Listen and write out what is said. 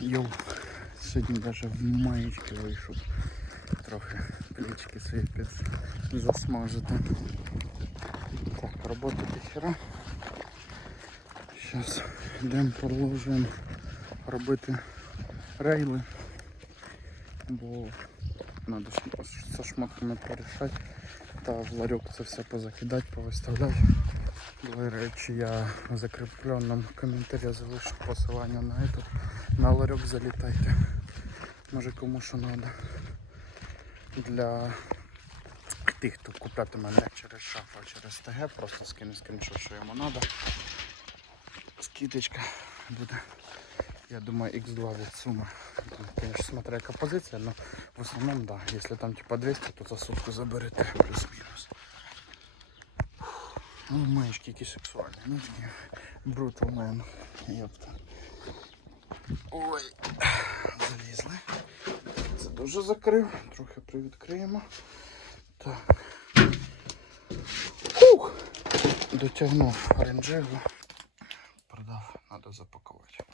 Йоу, сьогодні навіть в маєчки вийшов. Трохи плечки свої під засмажити. Так, роботи дохера. Зараз йдемо продовжуємо робити рейли. Бо треба зі шматками порішати та в ларьок це все позакидати, повиставляти. Були речі, я в закріпленому коментарі залишу посилання на этот. На ларьок залітайте. Може кому що треба. Для тих, хто купляти мене через шафу, а через ТГ, просто скину скріншот, що йому треба. Скидочка буде. Я думаю, X2 від суми. Конечно, смотря яка позиція, но в основному, да. Если там типа 200, то за сутку заберете плюс-мінус. Ну, маєчки які сексуальні. Ну такі brutal man. Йопта. Ой, залізли. Це дуже закрив, трохи привідкриємо. Так. Фух! Дотягнув ренджигу. Продав, треба запакувати.